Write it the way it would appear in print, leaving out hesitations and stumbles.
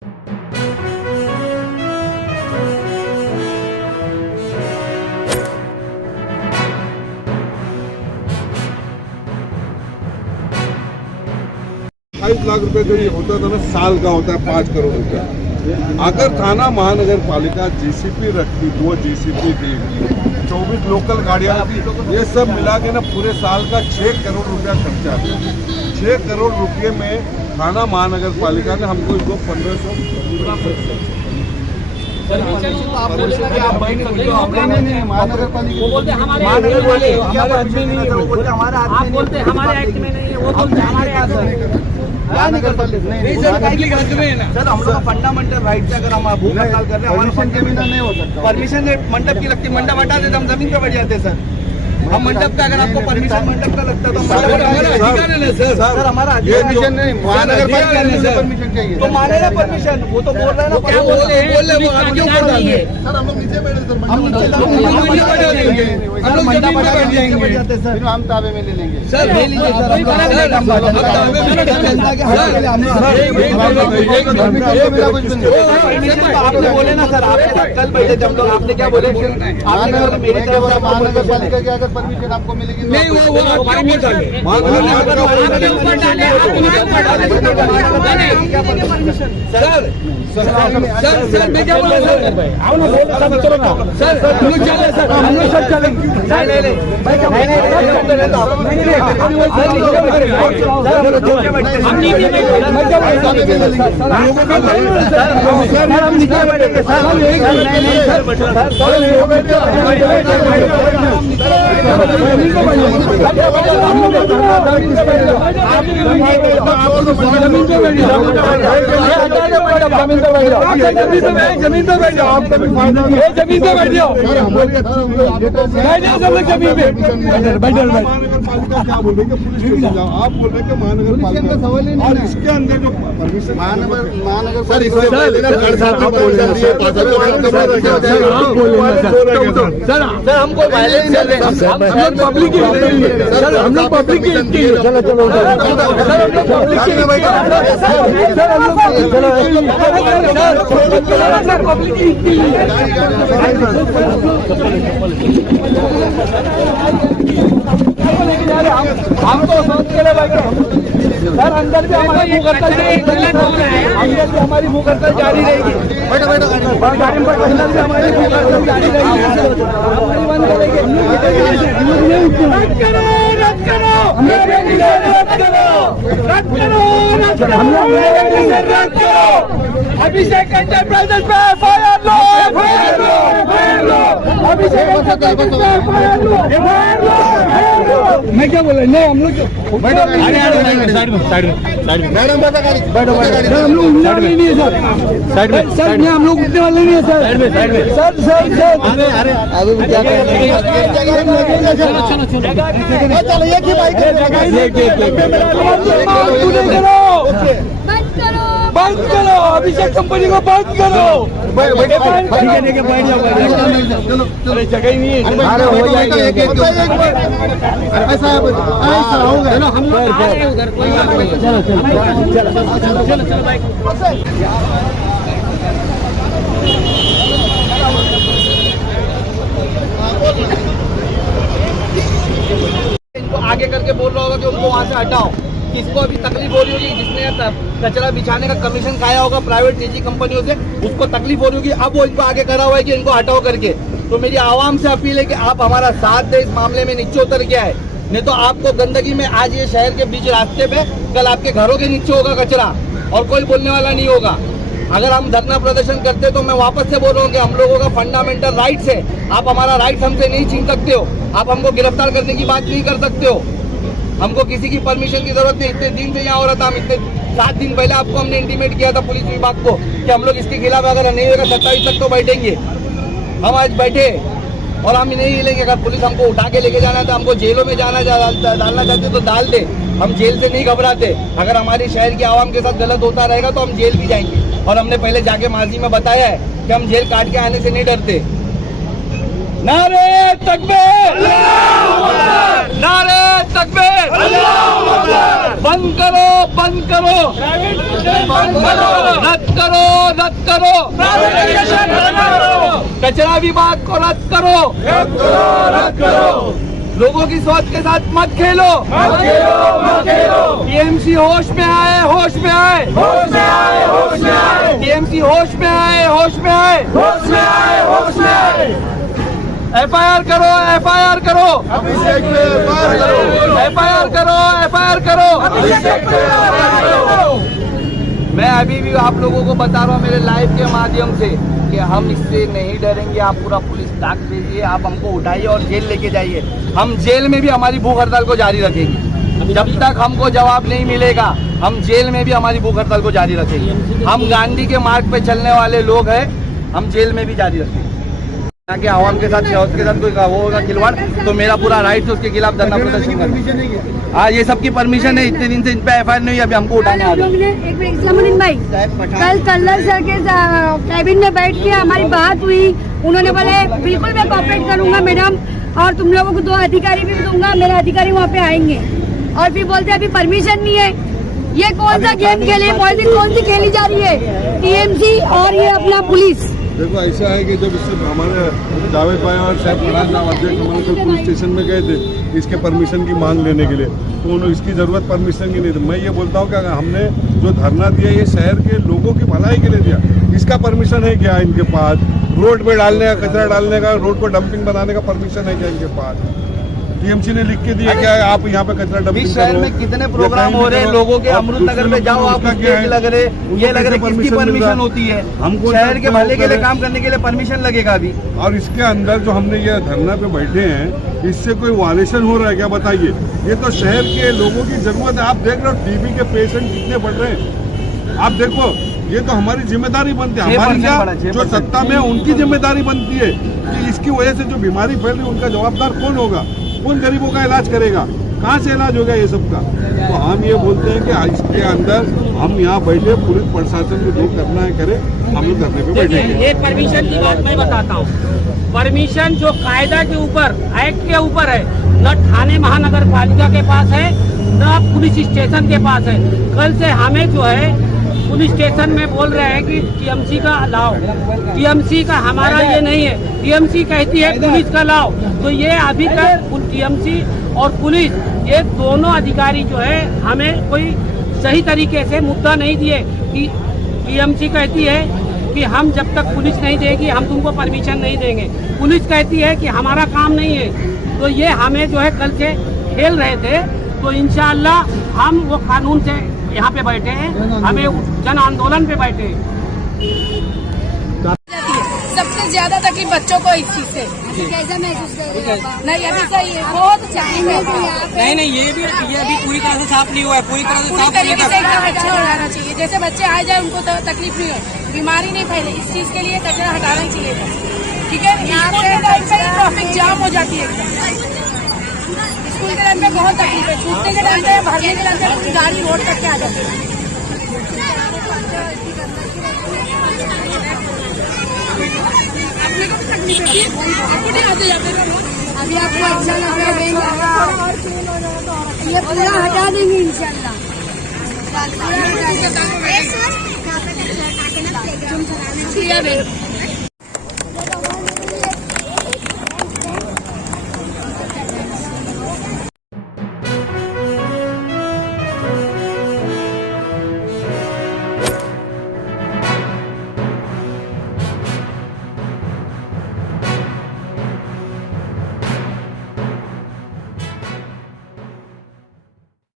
₹5 लाख जो ये होता था ना, साल का होता है 5 करोड़ रुपया। अगर थाना महानगर पालिका जीसीपी रखती, 2 जीसीपी दी, 24 लोकल गाड़ियाँ थी, ये सब मिला के ना पूरे साल का 6 करोड़ रुपया खर्चा था। 6 करोड़ रुपये में थाना महानगर पालिका ने हमको इसको 1500 महानगर सर हम लोग फंडामेंटल राइट से अगर हम भूख हड़ताल कर रहे हैं, हमारा नहीं हो सकता। परमिशन मंडप की लगती, मंडप हटा देते हम जमीन पे बैठ जाते सर। हम मंडप का अगर आपको परमिशन मंडप का लगता तो सर हमारा परमिशन नहीं, महानगर पालिका ने परमिशन चाहिए तो मानेगा परमिशन। वो तो बोल रहे हैं ना, क्या बोल रहे हैं सर। हम लोग नीचे बैठे सर, हम मंडप हटा के जाएंगे सर, हम ताबे में ले लेंगे सर। ले लीजिए सर, आपने बोले ना सर, आपके साथ कल बैठे थे हम लोग, आपने क्या बोले? आपने मेरी तरफ से महानगर पालिका की अगर परमिशन आपको मिलेगी नहीं, वो सर मैं क्या बोला सर, सर हम लोग सब चलेंगे। जमीन पे बैठ जाओ, आपका भी फायदा है। जमीन पे बैठ जाओ, बैठ जाओ सब लोग जमीन पे। क्या बोल रहे हैं, पुलिस स्टेशन जाओ। आप बोल रहे हैं कि महानगर पालिका सवाल ही नहीं, और इसके अंदर जो परमिशन महानगर सर इससे सर हमको वायलेंस कर रहे हैं, हम लोग पब्लिक सर, हम लोग पब्लिक की चलो चलो सर, हम लोग पब्लिक की सर, हम लोग पब्लिक की हम तो सोच के ले बैठे सर, अंदर भी हमारी भूख हड़ताल जारी रहेगी। बैठो बैठो गाड़ी में बैठो, अंदर भी हमारी भूख हड़ताल जारी रहेगी। बंद करेंगे, रद्द करो रद्द करो रद्द करो रद्द करो। अभिषेक एंटरप्राइजेस पे एफआईआर लो, अभिषेक एंटरप्राइजेस पे एफआईआर लो। मैं क्या बोल रहा हूँ, नहीं हम लोग मैडम बैठो, हम लोग उठने वाले नहीं है सर, साइड में सर, हम लोग उठने वाले नहीं है सर, साइड में सर अरे अभी क्या चलो एक ही बाइक बंद करो, अभिषेक कंपनी को बंद करो। जगह ही नहीं है, ऐसा होगा ना। हम इनको आगे करके बोल रहा होगा कि उनको वहाँ से हटाओ। किसको अभी तकलीफ हो रही होगी, जिसने कचरा बिछाने का कमीशन खाया होगा प्राइवेट निजी कंपनियों से, उसको तकलीफ हो रही होगी। अब वो इनको आगे करा हुआ है कि इनको हटाओ करके। तो मेरी आवाम से अपील है कि आप हमारा साथ दें, इस मामले में नीचे उतर गया है। नहीं तो आपको गंदगी में आज ये शहर के बीच रास्ते पे, कल आपके घरों के नीचे होगा कचरा और कोई बोलने वाला नहीं होगा। अगर हम धरना प्रदर्शन करते तो मैं वापस से बोल रहा हूँ कि हम लोगों का फंडामेंटल राइट्स है। आप हमारा राइट्स हमसे नहीं छीन सकते हो, आप हमको गिरफ्तार करने की बात नहीं कर सकते हो। हमको किसी की परमिशन की जरूरत नहीं। इतने दिन से यहाँ हो रहा था, हम इतने 7 दिन पहले आपको हमने इंटीमेट किया था पुलिस विभाग को कि हम लोग इसके खिलाफ अगर नहीं होगा 27 तक तो बैठेंगे। हम आज बैठे और हम नहीं हिलेंगे। अगर पुलिस हमको उठा के लेके जाना था, हमको जेलों में डालना चाहते तो डाल दे, हम जेल से नहीं घबराते। अगर हमारे शहर की आवाम के साथ गलत होता रहेगा तो हम जेल भी जाएंगे। और हमने पहले जाके माजी में बताया है कि हम जेल काट के आने से नहीं डरते। नारे तकबीर, नारे तकबीर, बंद करो, बंद करो, रद्द करो, रद्द करो, कचरा विभाग को रद्द करो, रद्द करो, लोगों की सोच के साथ मत खेलो, टीएमसी होश में आए, होश में आए, होश में आए, होश में आए, टीएमसी होश में आए, होश में आए, होश में आए, होश में आए। एफआईआर करो, एफआईआर करो, अभिषेक पे एफआईआर करो, एफआईआर करो, एफआईआर करो, अभिषेक पे एफआईआर करो। मैं अभी भी आप लोगों को बता रहा हूँ मेरे लाइव के माध्यम से कि हम इससे नहीं डरेंगे। आप पूरा पुलिस डाक दीजिए, आप हमको उठाइए और जेल लेके जाइए। हम जेल में भी हमारी भूख हड़ताल को जारी रखेंगे जब तक हमको जवाब नहीं मिलेगा। हम जेल में भी हमारी भूख हड़ताल को जारी रखेंगे। हम गांधी के मार्ग पे चलने वाले लोग हैं, हम जेल में भी जारी रखेंगे। ताकि आवाम के साथ शहर के साथ कोई वो होगा खिलवाड़, तो मेरा पूरा राइट है उसके खिलाफ धरना प्रदर्शन करना। हाँ, ये सबकी परमिशन है। इतने दिन से इन पे एफआईआर नहीं हुई, अभी हमको उठाने आ गए। इस्लामुद्दीन भाई कल कल्लर सर के कैबिन में बैठ के हमारी बात हुई। उन्होंने बोले बिल्कुल मैं कोऑपरेट करूंगा मैडम, और तुम लोगों को 2 अधिकारी भी दूंगा। मेरे अधिकारी वहाँ पे आएंगे। और फिर बोलते अभी परमिशन नहीं है। ये कौन सा गेम खेले, पॉलिटिक्स कौन सी खेली जा रही है? टीएमसी और ये अपना पुलिस। देखो ऐसा है कि जब इससे हमारे जावेद भाई और साहब फराज नाम अध्यक्ष हमारे को पुलिस स्टेशन में गए थे इसके परमिशन की मांग लेने के लिए, तो उन्होंने इसकी ज़रूरत परमिशन की नहीं थी। मैं ये बोलता हूँ कि अगर हमने जो धरना दिया ये शहर के लोगों की भलाई के लिए दिया, इसका परमिशन है क्या इनके पास? रोड पे डालने का, कचरा डालने का, रोड पर डंपिंग बनाने का परमिशन है क्या इनके पास? टीएमसी ने लिख के दिया क्या आप यहाँ पे कचरा डंपिंग इस शहर में कितने प्रोग्राम हो रहे हैं लोगों के? अमृत नगर में जाओ, आप स्टेज लग रहे, ये लग रहे, किसकी परमिशन होती है? हमको शहर के भले के लिए काम करने के लिए परमिशन लगेगा अभी। और इसके अंदर जो हमने ये धरना पे बैठे हैं, इससे कोई वायलेशन हो रहा है क्या बताइए? ये तो शहर के लोगों की जरूरत है। आप देख रहे हो टीबी के पेशेंट कितने बढ़ रहे हैं। आप देखो, ये तो हमारी जिम्मेदारी बनती है। हमारी क्या, जो सत्ता में है उनकी जिम्मेदारी बनती है कि इसकी वजह से जो बीमारी फैल रही है उनका जवाबदार कौन होगा? कौन गरीबों का इलाज करेगा? कहाँ से इलाज होगा ये सब का? तो हम ये बोलते हैं कि इसके अंदर हम यहाँ बैठे, पुलिस प्रशासन को जो करना है करे, हम लोग करने पे बैठेंगे। ये परमिशन की बात मैं बताता हूँ। परमिशन जो कायदा के ऊपर, एक्ट के ऊपर है, न थाने महानगर पालिका के पास है, न पुलिस स्टेशन के पास है। कल से हमें जो है पुलिस स्टेशन में बोल रहे हैं कि टीएमसी का लाओ। टीएमसी का हमारा ये नहीं है, टीएमसी कहती है पुलिस का लाओ। तो ये अभी तक टीएमसी और पुलिस ये दोनों अधिकारी जो है हमें कोई सही तरीके से मुद्दा नहीं दिए कि टीएमसी कहती है कि हम जब तक पुलिस नहीं देगी हम तुमको परमिशन नहीं देंगे। पुलिस कहती है कि हमारा काम नहीं है। तो ये हमें जो है कल से खेल रहे थे। तो इंशाअल्लाह हम वो कानून से यहाँ पे बैठे हैं, हमें जन आंदोलन पे बैठे हैं। सबसे ज्यादा तकलीफ बच्चों को इस चीज से। कैसा महसूस कर रहे हो? नहीं अभी सही है, बहुत अच्छा है। नहीं ये अभी पूरी तरह से साफ नहीं हुआ है। पूरी तरह से पूरी तरीके से एकदम अच्छा हो जाना चाहिए। जैसे बच्चे आ जाए उनको तो तकलीफ नहीं हो, बीमारी नहीं फैले, इस चीज के लिए कचरा हटाना चाहिए था। ठीक है, स्कूल के टाइम पे ट्रैफिक जाम हो जाती है। स्कूल के टाइम पे बहुत तकलीफ है, छूटने के टाइम पे, भरने के टाइम पे गाड़ी रोड तक के आ जाती है। अभी आपको अच्छा लग रहा है, ये पूरा हटा देंगे इंशाल्लाह।